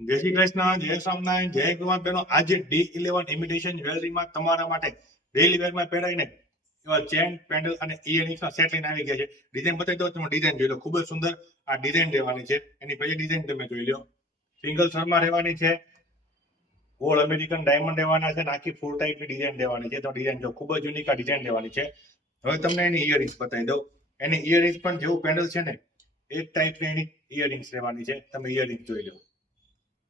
જય શ્રી કૃષ્ણ, જય સ્વામિનારાયણ, જય કુમાર બહેનો. આજે D11 ઇમિટેશન જ્વેલરીમાં તમારા માટે ડેલી વેરમાં પહેરાઈને એવા ચેન, પેન્ડલ અને ઇયરિંગ્સના સેટ લઈને આવી ગયા છે. ડિઝાઇન બતાવી દો, તમે ડિઝાઇન જોઈ લો. ખૂબ જ સુંદર આ ડિઝાઇન રહેવાની છે. એની પછી ડિઝાઇન તમે જોઈ લો. સિંગલ શર્મા રહેવાની છે, ગોળ અમેરિકન ડાયમંડ રહેવાના છે, આખી ફૂલ ટાઈપની ડિઝાઇન રહેવાની છે. તો ડિઝાઇન જો ખૂબ જ યુનિક આ ડિઝાઇન રહેવાની છે. હવે તમને એની ઇયરિંગ્સ બતાવી દઉં. એની ઇયરિંગ્સ પણ જેવું પેન્ડલ છે ને એ ટાઈપની એની ઇયરિંગ્સ રહેવાની છે. તમે ઇયરિંગ્સ જોઈ લો.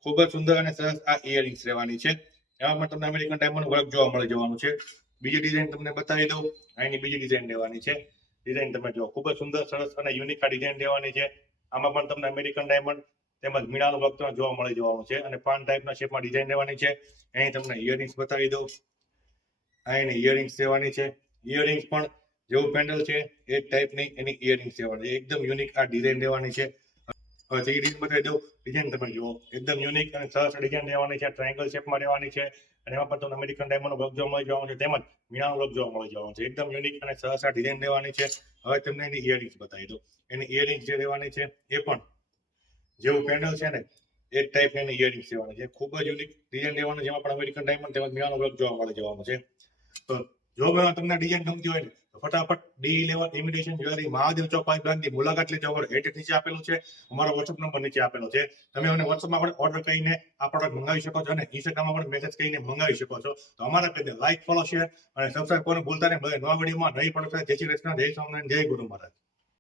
ખૂબ જ સુંદર અને સરસ આ ઇયરિંગ્સ રહેવાની છે. એમાં પણ તમને અમેરિકન ડાયમંડ વર્ક જોવા મળી જવાનું છે. બીજી ડિઝાઇન તમને બતાવી દઉં. અહીંની બીજી ડિઝાઇન રહેવાની છે. ડિઝાઇન તમે જો ખૂબ જ સુંદર, સરસ અને યુનિક આ ડિઝાઇન રહેવાની છે. આમાં પણ તમને અમેરિકન ડાયમંડ તેમજ મીણાનું વર્ક જોવા મળી જવાનું છે અને પાન ટાઈપના શેપમાં ડિઝાઇન રહેવાની છે. અહીં તમને ઇયરિંગ્સ બતાવી દઉં. અહીંની ઇયરિંગ્સ રહેવાની છે. ઇયરિંગ્સ પણ જેવું પેન્ડલ છે એ ટાઈપની એની ઇયરિંગ્સ રહેવાની છે. એકદમ યુનિક આ ડિઝાઇન રહેવાની છે. હવે જે ડિઝાઇન બતાવી દઉં, ડિઝાઇન તમે જુઓ, એકદમ યુનિક અને સરસ ડિઝાઇન રહેવાની છે. ટ્રાયંગલ શેપમાં રહેવાની છે અને એમાં પણ તમને અમેરિકન ડાયમંડ વર્ક જોવા મળી જવાનું છે, તેમજ મીણાનું વર્ક જોવા મળી જવાનું છે. એકદમ યુનિક અને સરસ આ ડિઝાઇન રહેવાની છે. હવે તમને એની ઇયરિંગ્સ બતાવી દઉં. એની ઇયરિંગ્સ જે રહેવાની છે એ પણ જેવું પેન્ડલ છે ને એ ટાઈપ એની ઇયરિંગ્સ રહેવાની છે. ખૂબ જ યુનિક ડિઝાઇન રહેવાની છે. એમાં પણ અમેરિકન ડાયમંડ તેમજ મીણાનું વર્ક જોવા મળી જવાનું છે. તો જો ભાઈ તમને ડિઝાઇન ગમતી હોય તો ફટાફટ D11 ઇમિટેશન જ્વેલરી મહાદેવ ચોક પાંચ બ્રાન્ચની મુલાકાત લેજો. અમારો એડ્રેસ નીચે આપેલું છે, અમારો WhatsApp નંબર નીચે આપેલો છે. તમે અમને WhatsAppમાં પણ ઓર્ડર કરીને આ પ્રોડક્ટ મંગાવી શકો છો અને Instagramમાં પણ મેસેજ કરીને મંગાવી શકો છો. તો અમારા પેજને લાઈક, ફોલો, શેર અને સબસ્ક્રાઇબ કરવાનું ભૂલતા નહીં. નવા વિડીયોમાં નવી પ્રોડક્ટ સાથે જય શ્રી કૃષ્ણ, જય સ્વામિનારાયણ, જય ગુરુ મહારાજ.